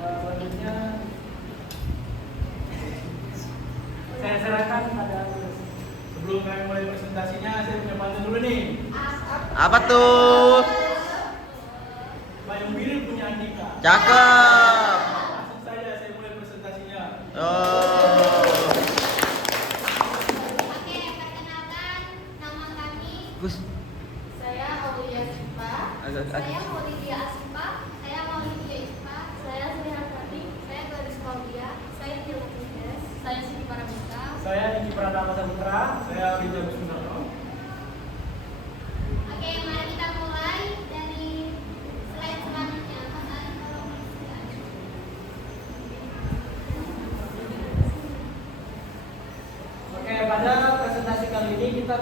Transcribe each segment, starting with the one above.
Selanjutnya saya serahkan pada sebelum kalian mulai presentasinya, saya punya pantun dulu nih. Apa tuh? Payung biru punya Andika. Cakep. Langsung saja saya mulai presentasinya. Oh. Oke, perkenalkan nama kami. Gus. Saya Aulia Sipa. Saya Maulidia Asipa. Saya Maulidia Ispa. Saya Sri Hartati. Saya Gladys Claudia. Saya Dila Tudes. Saya Siti Paramita. Saya Niki Pratama Saputra. Saya Wijaya Sundarno. Oke, mari kita mulai dari slide selanjutnya. Oke, pada presentasi kali ini kita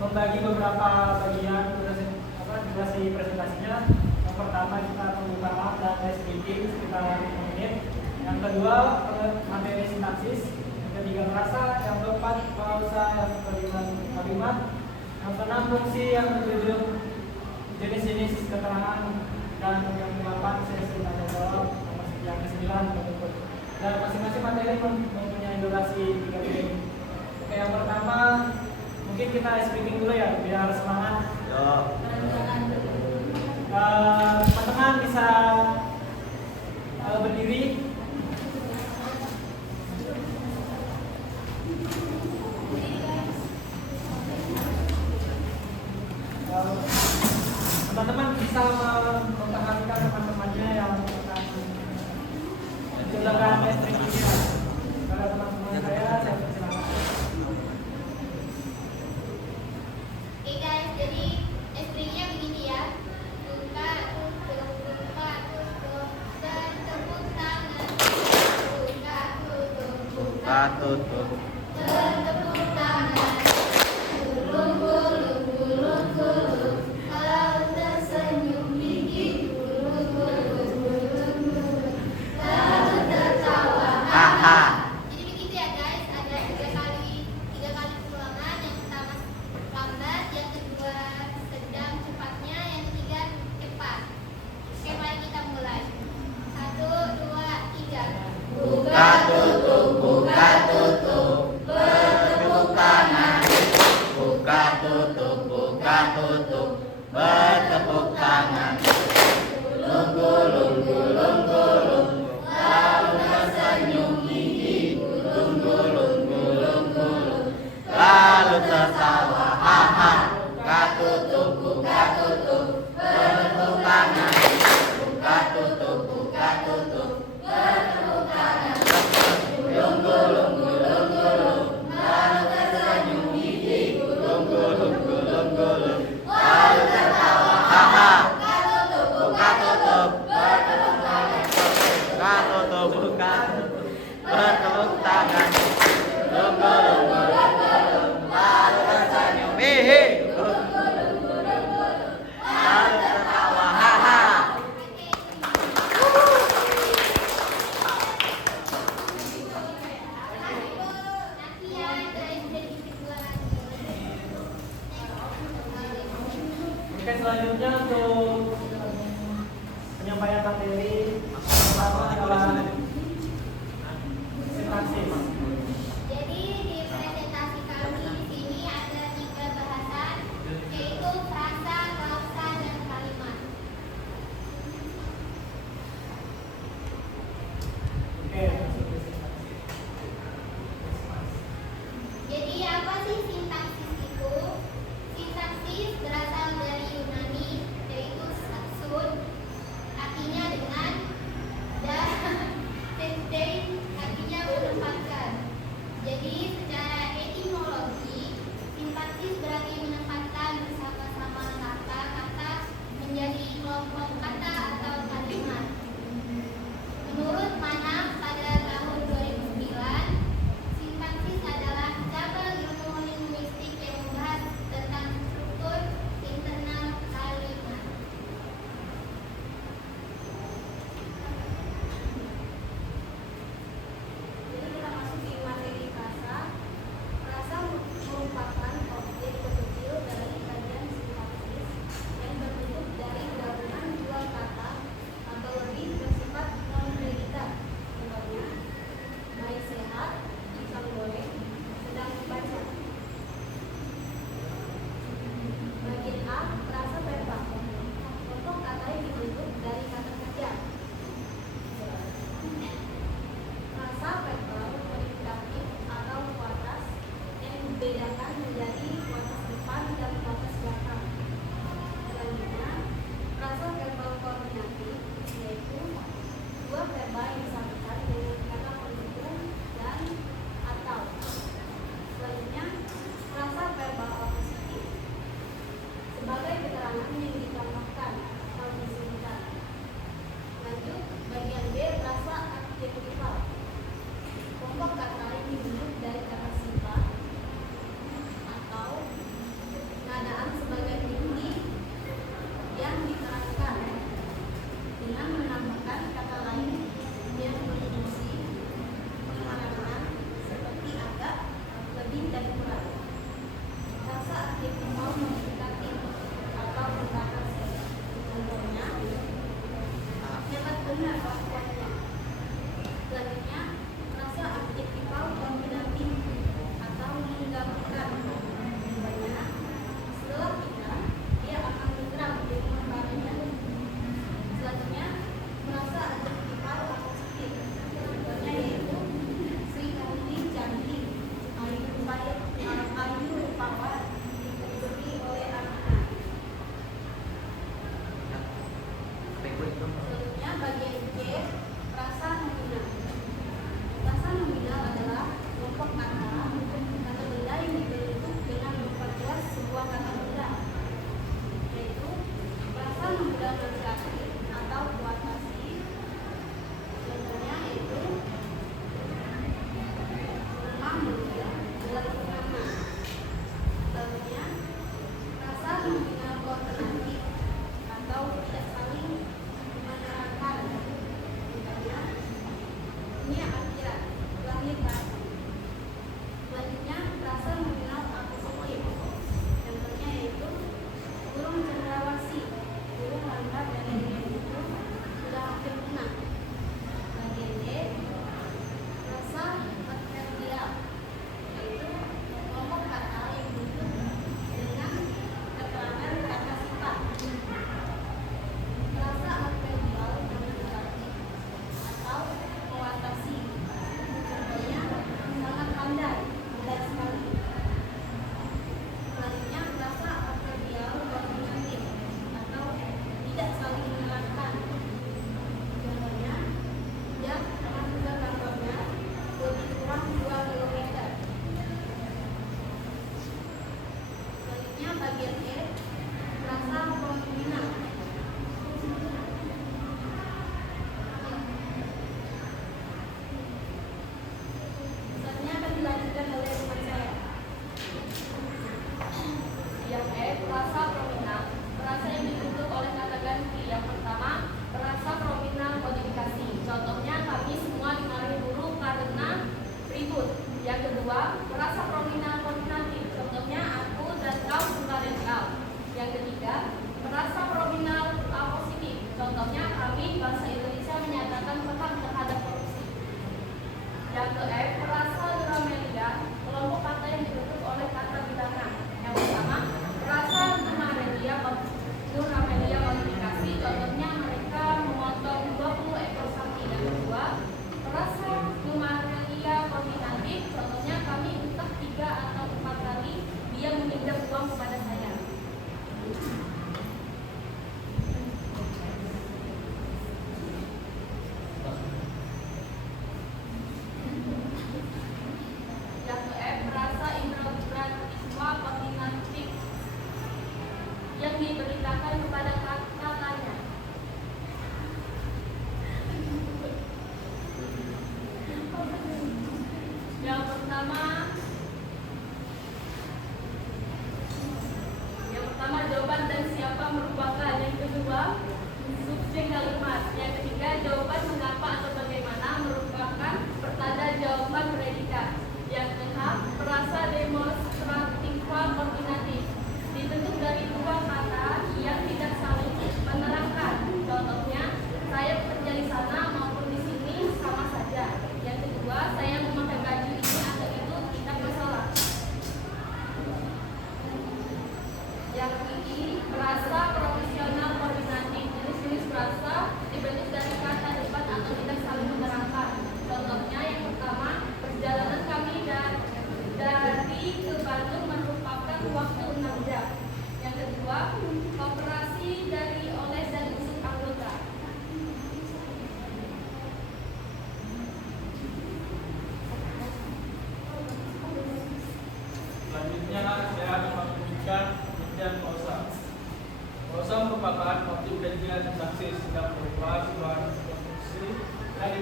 membagi beberapa bagian durasi presentasinya. Yang pertama kita pembukaan dan tes speaking sekitar 5 menit. Yang kedua materi sintaksis. Yang ketiga frasa. Yang keempat pausa. Yang kelima kalimat. Yang keenam fungsi. Yang ketujuh jenis-jenis keterangan. Dan yang ke-8 sesi tanya jawab. Yang ke-9 penutup. Dan masing-masing materi mempunyai durasi 3 menit. Oke, yang pertama mungkin kita speaking dulu ya biar semangat. Teman-teman bisa berdiri. Teman-teman bisa memperhatikan teman-temannya yang akan menjalankan streamingnya. Kalau teman-teman saya persilakan. Oke guys, jadi stringnya begini ya. Buka, tutup, buka, tutup, bertepuk tangan. Buka, tutup, buka, Tutup. bertepuk tangan. Gulung, gulung, gulung, gulung. Kalau tersenyum gigi, gulung, gulung, gulung, gulung. Lalu tertawa, Aha. Jadi begitu ya guys, ada tiga kali pukulan. Yang pertama lambat, yang kedua sedang cepatnya, yang ketiga cepat. Oke, mari kita mulai. 1, 2, 3. Buka tutup, buka tutup.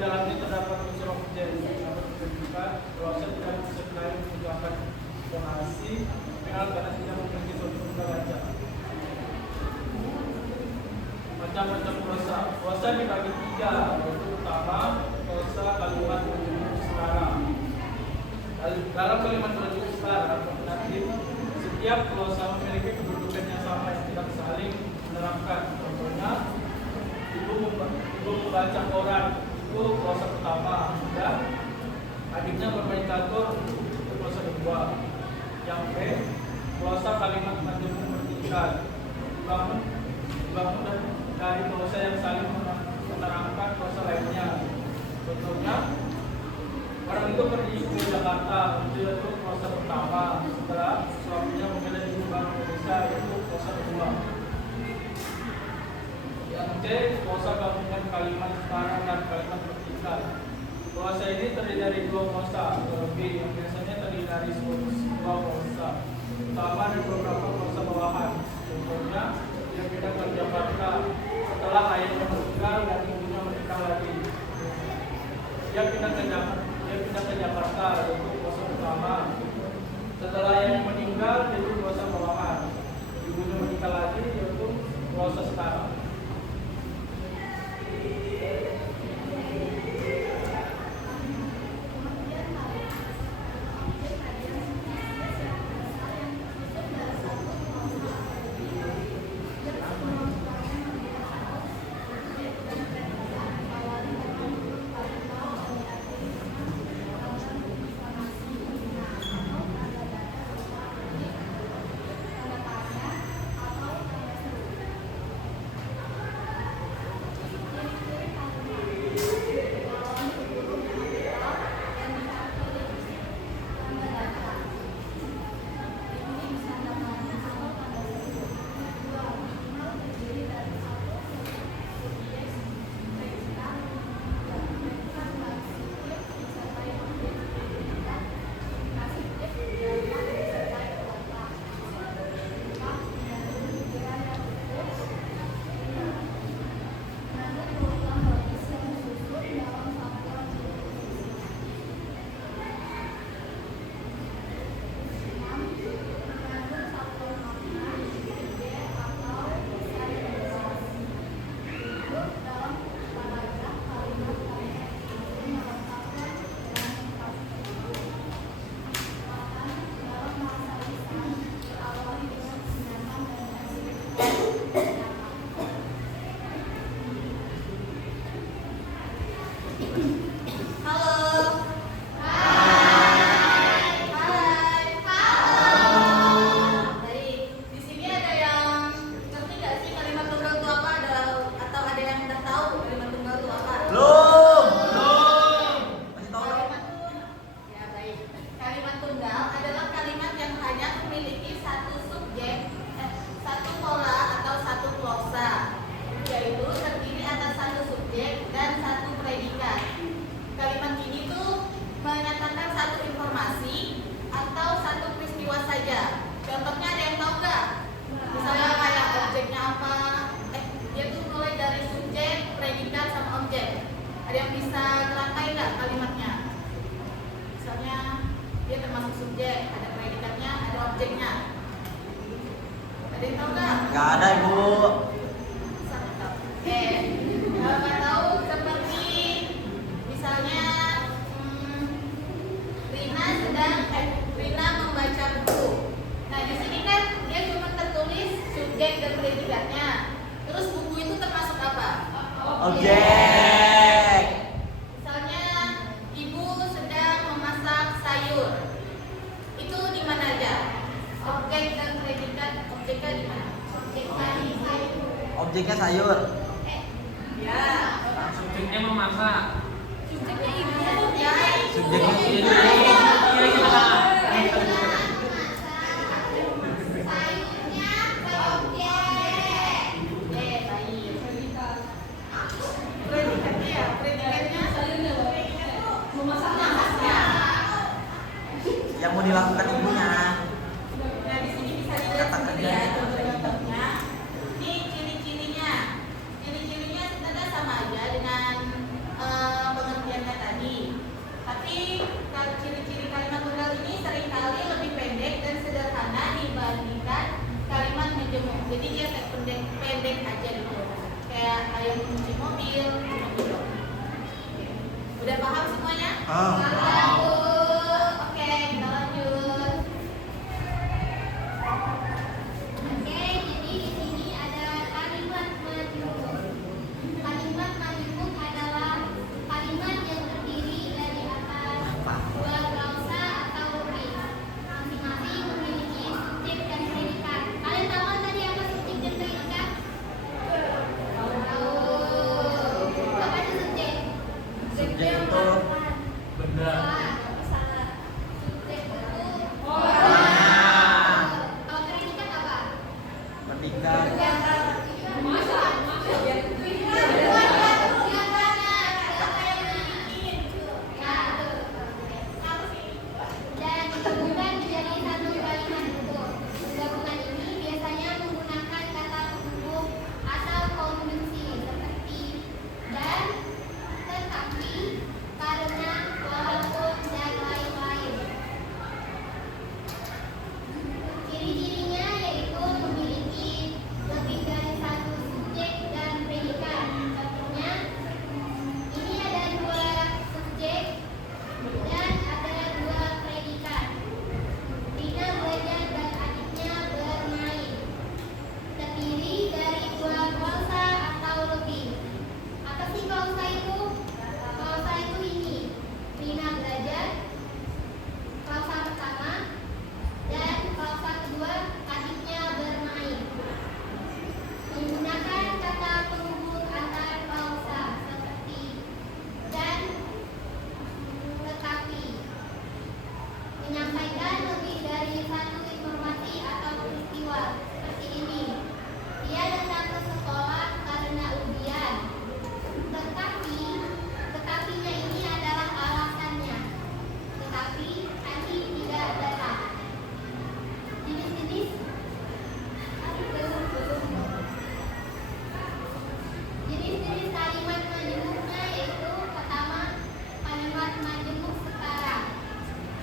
dalamnya terdapat unsur objek yang dapat menunjukkan bahwa tidak disertai menunjukkan donasi penal karena tidak memiliki suatu benda baca. Macam-macam prosa. Prosa dibagi tiga, yaitu pertama prosa kalimat berujung setara. Dalam kalimat berujung setara, kombinatif, setiap prosa memiliki kedudukan yang sama yang tidak saling menerapkan. Contohnya, ibu membaca koran, itu prosa pertama, dan adiknya bermain catur, itu prosa kedua. Yang B, prosa kalimat majemuk bertingkat, dibangun dari prosa yang saling menerangkan prosa lainnya. Contohnya, orang itu pergi ke Jakarta, itu prosa pertama. Setelah suaminya membela di Bank Indonesia, itu prosa kedua. Yang C, prosa gabungan kalimat setara dan kalimat bertingkat. Prosa ini terdiri dari dua prosa atau lebih, yang biasanya terdiri dari sebuah prosa utama dan beberapa prosa bawahan. Contohnya, dia pindah ke Jakarta setelah ayahnya meninggal dan ibunya menikah lagi. Dia pindah ke Jakarta, yaitu prosa utama. Setelah ayahnya meninggal, itu prosa bawahan. Ibunya menikah lagi, yaitu prosa setara. Ada yang bisa ngerangkai nggak kalimatnya? Misalnya dia termasuk subjek, ada predikatnya, ada objeknya. Ada yang tahu nggak? Nggak ada, Ibu. Nggak tahu seperti misalnya Rina membaca buku. Nah di sini kan dia cuma tertulis subjek dan predikatnya. Terus buku itu termasuk apa? Objek. Misalnya ibu sedang memasak sayur. Itu di mana aja? Objek dan predikat objeknya di mana? Objeknya sayur. Ya. Subjeknya memasak. Subjeknya ibu ya. Subjeknya ibu. Yang mau dilakukan ibunya. Nah, di sini bisa dilihat sendiri ya contohnya. Ini ciri-cirinya. Ciri-cirinya sebenarnya sama aja dengan pengertian Oh. Oke, kita lanjut. Oke, jadi di sini ada kalimat majmuk. Kalimat majmuk adalah kalimat yang terdiri dari atas dua klausa atau lebih. Masing-masing memiliki subjek dan predikat. Kalian tahu kan tadi apa subjek dan predikat? Tahu. Apa itu subjek? Subjek itu Benda. Salah. Subjek itu orang, kalau predikat apa? predikat, Dan digabungkan menjadi satu kalimat utuh. Gabungan ini biasanya menggunakan kata penghubung atau konjungsi seperti dan, tetapi, karena, walaupun, dan lain-lain. Ciri-cirinya yaitu memiliki lebih dari satu subjek dan predikat. Contohnya, ini ada dua subjek dan ada dua predikat. Rina belajar dan adiknya bermain. Terdiri dari dua klausa atau lebih. Apa sih klausa itu? Klausa itu ini. Rina belajar, klausa pertama, dan klausa kedua adiknya bermain. Menggunakan kata penghubung antar klausa seperti dan, tetapi. Menyampaikan lebih dari satu informasi atau peristiwa seperti ini. Dia datang ke sekolah karena ujian. Tetapinya ini adalah alasannya. Tetapi Andi tidak datang. Jenis-jenis Jenis-jenis kalimat majemuknya yaitu pertama, kalimat majemuk setara.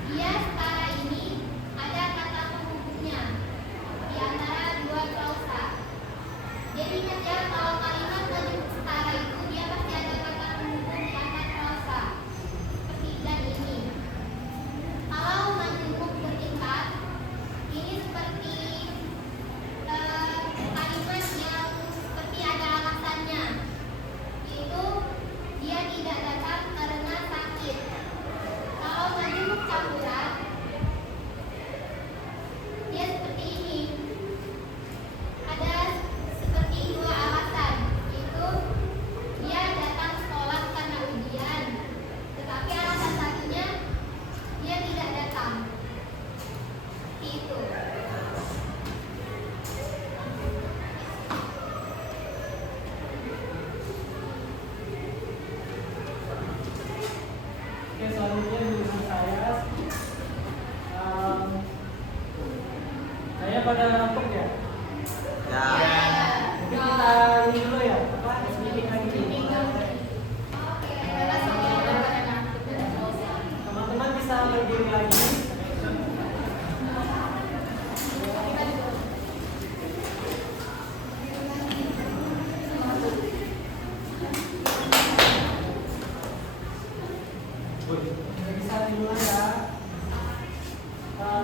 Dia setara ini ada kata penghubungnya di antara dua klausa. Jadi ingat ya, kalau kalimat majemuk setara itu dia pasti ada kata penghubung di antara klausa. Seperti dan ini. Kalau majemuk bertingkat, ini seperti kalimat yang seperti ada alasannya, yaitu dia tidak datang karena sakit. Kalau majemuk campuran, dia seperti ini. Ada seperti dua alasan, yaitu dia datang sekolah karena ujian, tetapi alasan satunya dia tidak datang. Seperti itu. Oke, selanjutnya giliran saya. Saya pada rampung ya. ya, Mungkin kita ini dulu ya. Apa? Meeting lagi. Teman-teman bisa berdiri lagi. Bisa dimulai ya.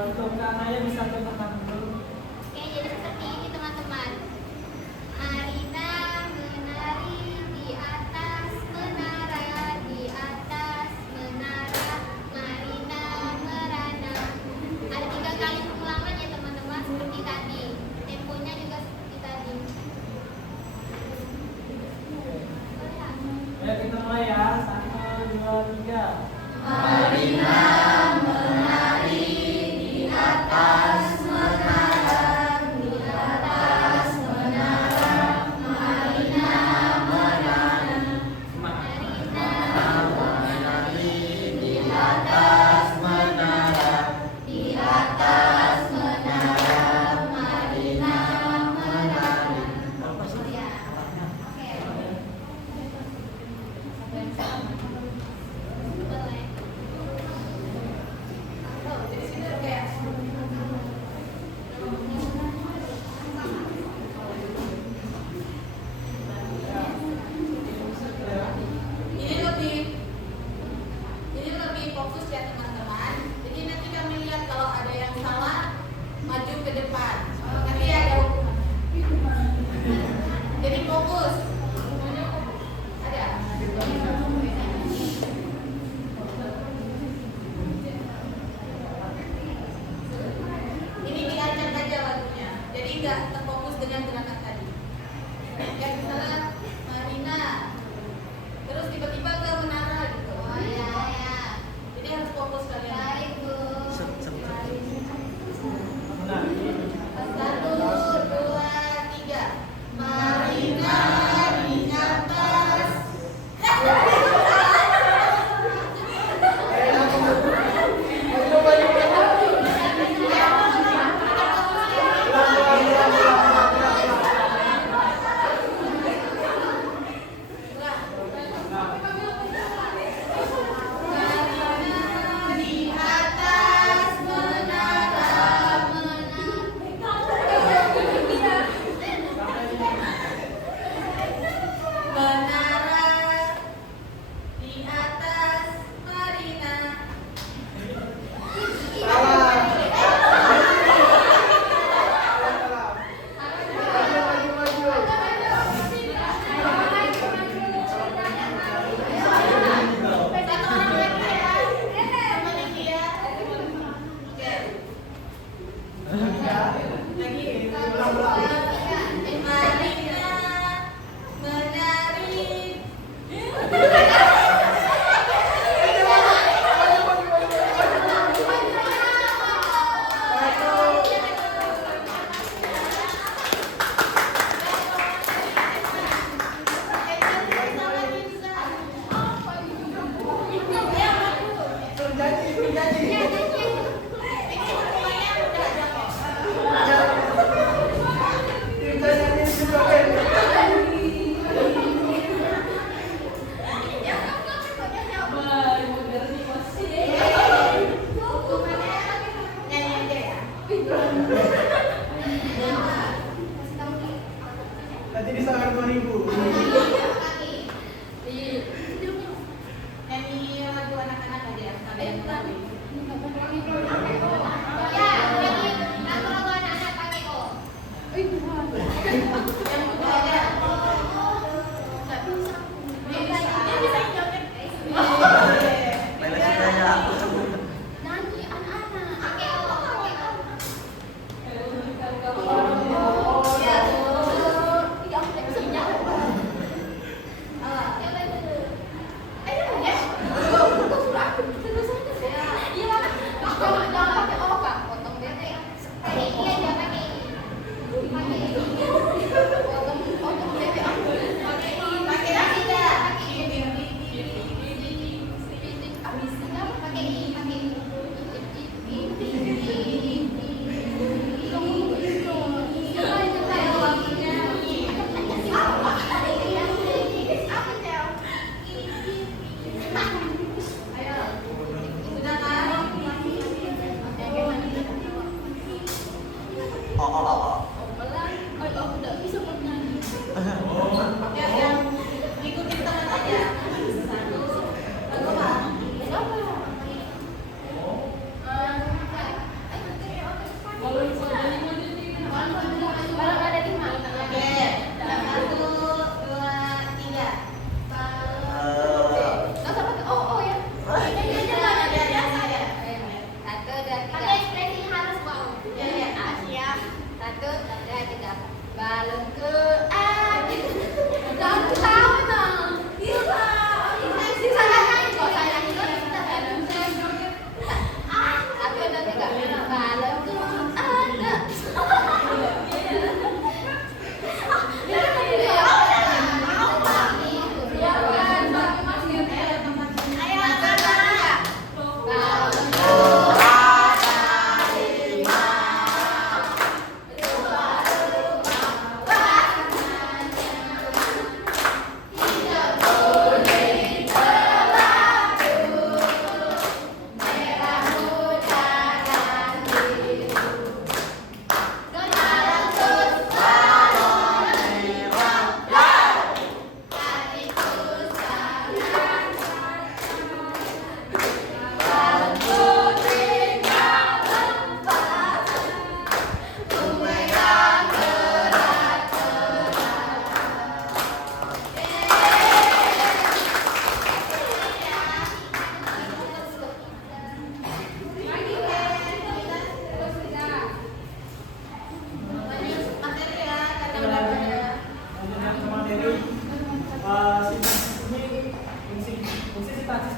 Untuk kananya bisa ke tempat dulu. Oke, jadi seperti ini teman-teman. Marina menari di atas menara, di atas menara. Marina merana. Ada 3 kali pengulangan ya teman-teman, seperti tadi. Temponya juga seperti tadi. Ya, kita mulai ya. 1, 2, 3. Marina menari di atas menara, di atas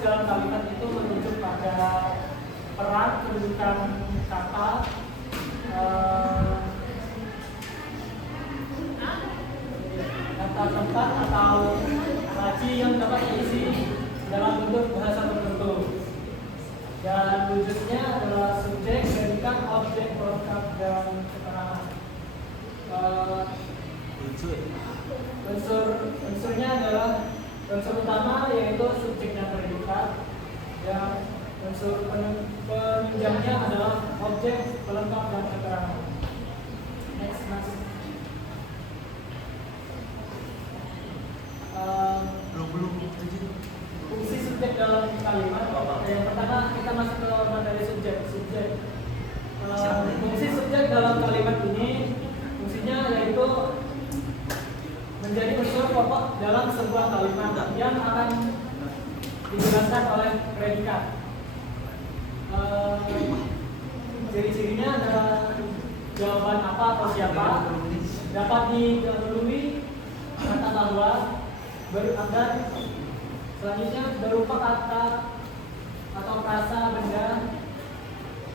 dalam kalimat itu merujuk pada peran kedudukan kata, kata tempat atau laci yang dapat diisi dalam bentuk bahasa tertentu. Dan wujudnya adalah subjek, predikat, objek, pelengkap, dan keterangan. Unsurnya adalah unsur utama yaitu subjek dan predikat, dan unsur penunjangnya adalah objek, pelengkap, dan keterangan. Next, mas. Fungsi subjek dalam kalimat. Yang pertama kita masuk ke materi subjek. Fungsi subjek dalam kalimat ini fungsinya yaitu menjadi unsur pokok dalam sebuah kalimat yang akan dijelaskan oleh predikat. Ciri-cirinya adalah jawaban apa atau siapa, dapat didahului kata bahwa, dan selanjutnya berupa kata atau frasa benda.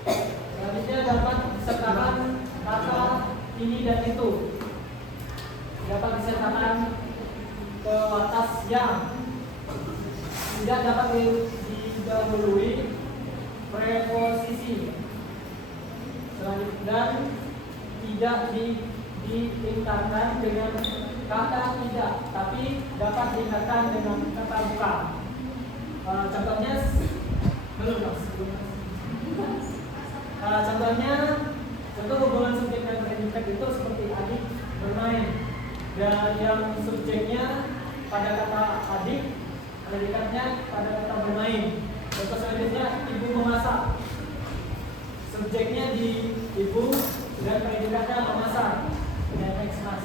Selanjutnya dapat disertakan kata ini dan itu, dapat disertakan ke atas yang, tidak dapat didahului preposisi, selanjutnya dan tidak diingkarkan dengan kata tidak, tapi dapat diingkarkan dengan kata bukan. Contohnya belum mas. Contoh hubungan subjek dan predikat itu seperti adik bermain, dan yang subjeknya pada kata adik, predikatnya pada kata bermain. Contoh selanjutnya ibu memasak, subjeknya di ibu dan predikatnya memasak. Next mas.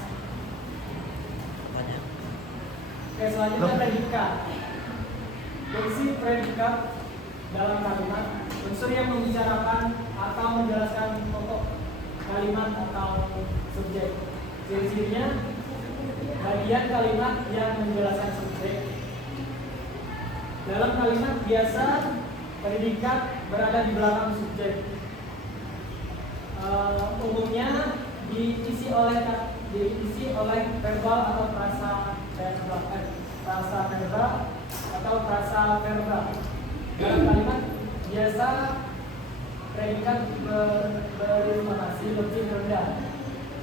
Oke, selanjutnya predikat. Fungsi predikat dalam kalimat, unsur yang membicarakan atau menjelaskan pokok kalimat atau subjek. Ciri-cirinya bagian kalimat yang menjelaskan subjek. Dalam kalimat biasa predikat berada di belakang subjek. Umumnya diisi oleh verbal atau frasa verbal atau frasa verbal. Dalam kalimat biasa predikat berintonasi lebih rendah.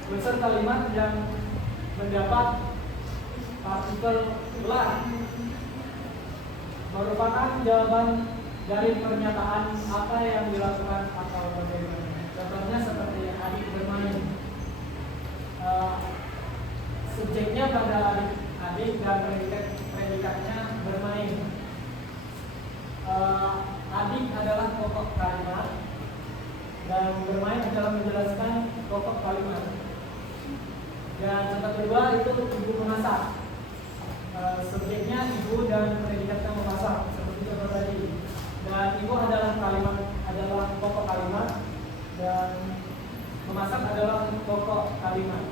Unsur kalimat yang mendapat partikel lah merupakan jawaban dari pernyataan apa yang dilakukan atau bagaimana. Contohnya seperti adik bermain. Subjeknya pada adik dan predikatnya bermain. Adik adalah pokok kalimat dan bermain adalah menjelaskan pokok kalimat. Dan contoh kedua itu ibu memasak. Subjeknya ibu dan predikatnya memasak seperti contoh tadi. Dan ibu adalah pokok kalimat dan memasak adalah pokok kalimat.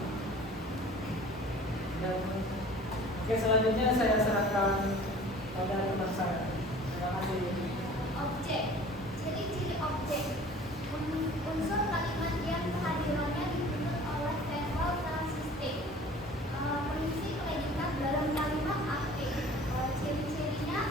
Dan oke, selanjutnya saya serahkan pada teman saya. Terima kasih. Objek. Ciri-ciri objek. Unsur kalimat yang kehadirannya dibentuk oleh verbal transitif. Mengisi predikat dalam kalimat aktif. Ciri-cirinya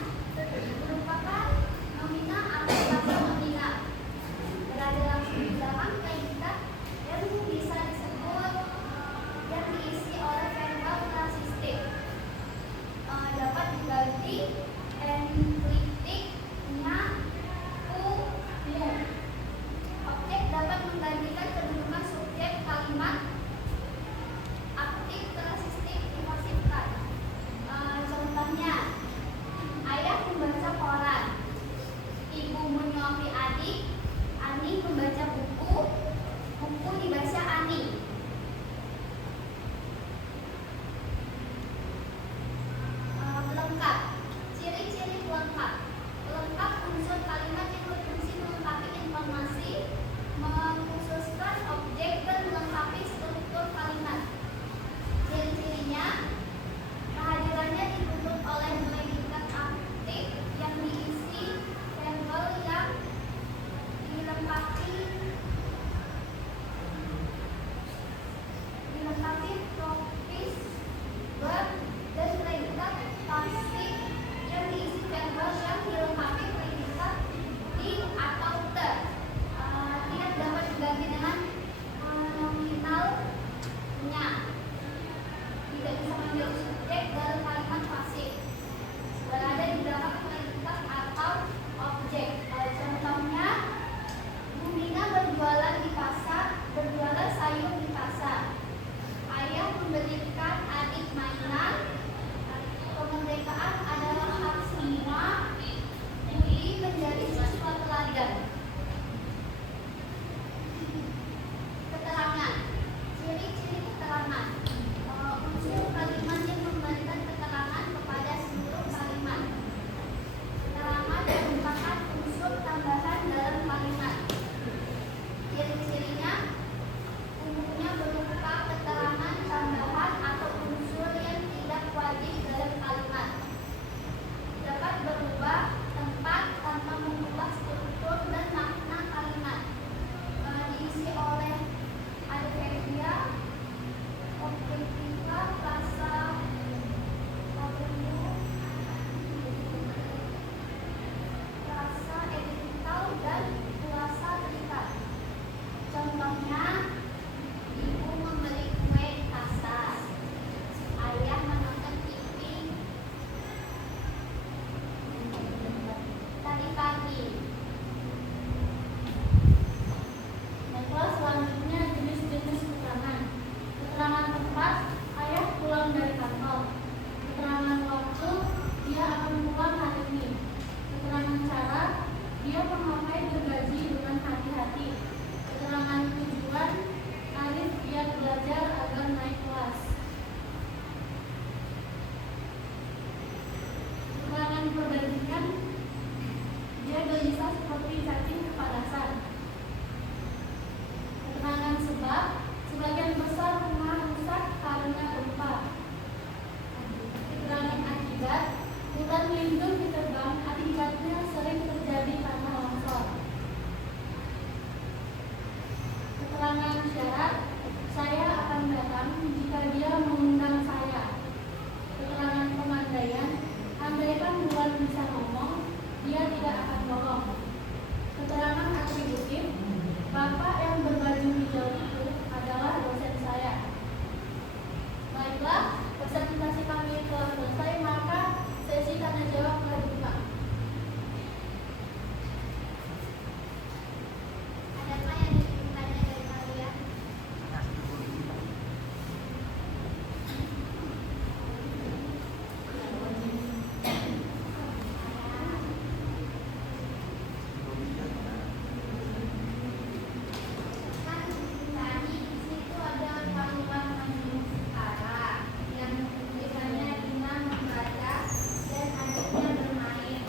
seperti cacing kepanasan. Keterangan sebab, sebagian besar rumah rusak karena gempa. Keterangan akibat, hutan lindung ditebang, akibatnya sering terjadi tanah longsor. Keterangan syarat, saya akan datang jika dia mengundang saya. Keterangan pemandaian, andaikan bulan bisa ngomong, dia tidak akan bohong. Keterangan atributif, bapak yang berbaju hijau itu adalah dosen saya. Baiklah, presentasi kami telah selesai, maka sesi tanya jawab telah dibuka. Adakah yang ingin bertanya dari kalian? Kan tadi di situ ada kalimat menunjuk arah yang tulisannya dengan membaca dan adiknya bermain.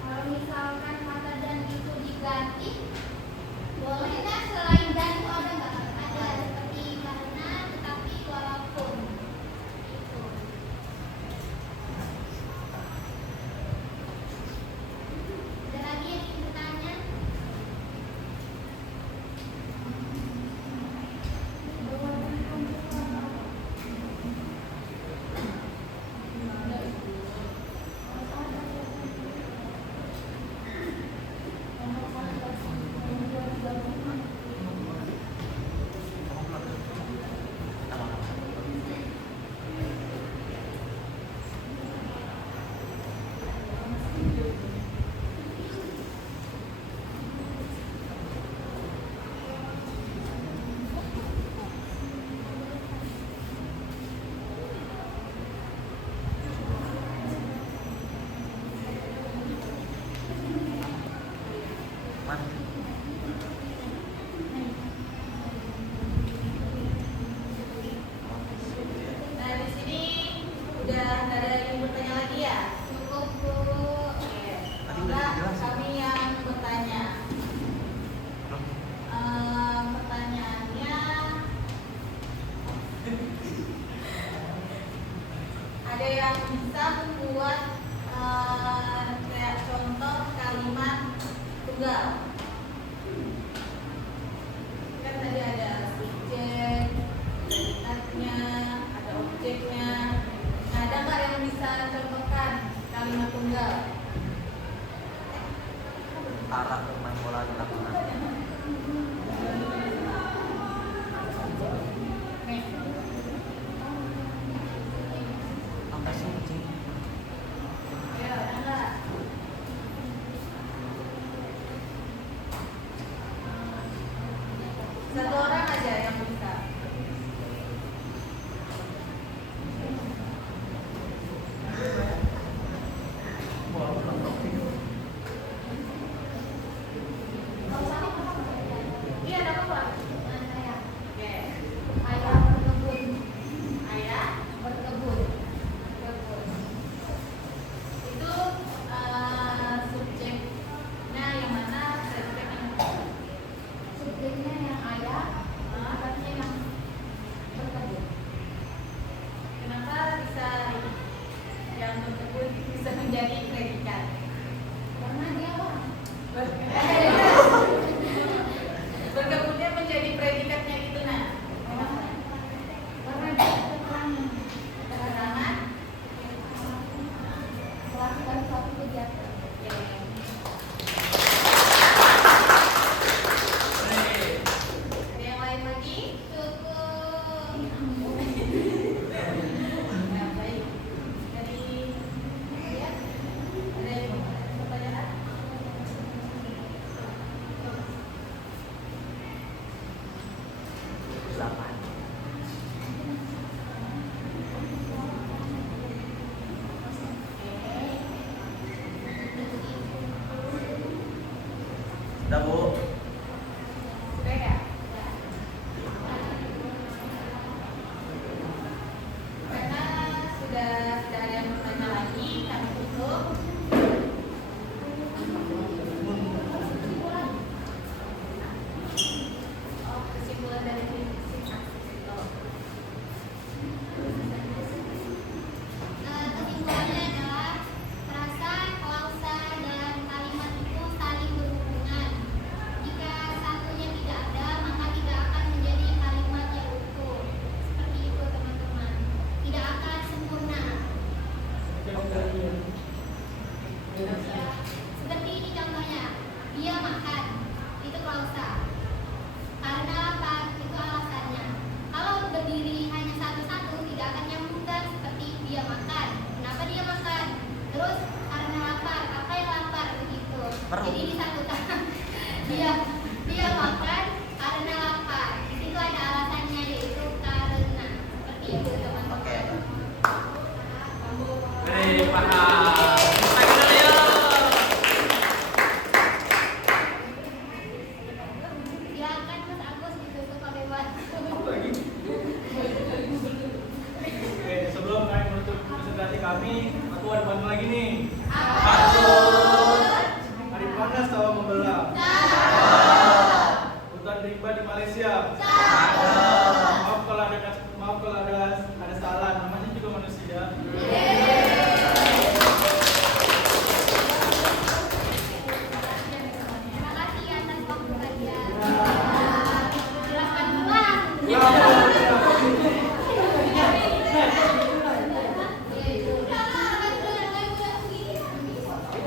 Kalau misalkan kata dan itu diganti, boleh nggak selain dan itu ada nggak? Ada seperti karena, tetapi, walaupun itu. Ada lagi yang ingin bertanya? Nah, di sini udah nggak ada yang bertanya lagi ya? Cukup, Bu. Oke. Tadi udah Enggak, dijelasin. kami yang bertanya. Pertanyaannya, ada yang bisa membuat kayak contoh kalimat tunggal? Kan tadi ada subjek, predikatnya, ada objeknya. Nah, ada nggak yang bisa contohkan kalimat tunggal? Tara bermain bola di lapangan. Apa sih kucing? Ya, ada nggak? Satu orang aja yang bisa. Iya, ada apa? Oke. Ayah berkebun. Ayah Berkebun. itu subjeknya yang mana, predikatnya yang mana? Subjeknya yang ayah, predikatnya yang berkebun. Kenapa bisa yang berkebun bisa menjadi predikat? Karena dia orang. Berkebunnya menjadi predikatnya itu, nah. Kenapa? Karena dia keterangan Keterangan? melakukan suatu kegiatan. Ya. Ada yang lain lagi? Cukup. Ya, baik. Dari ya, ada yang pertanyaan? Delapan. Sudah, Bu. Sudah ya? Karena sudah tidak ada yang bertanya lagi, kami tutup. Perut. Jadi disatukan. Dia makan karena lapar. Di situ ada alasannya yaitu karena. Seperti itu teman-teman. Oke. Hei, paham. Kita kenal ya. Silakan Mas Agus ditutup pakai batu. Oke, sebelum kalian menutup presentasi kami, aku ada pantun lagi nih. Apa? Hari panas tawa membelah.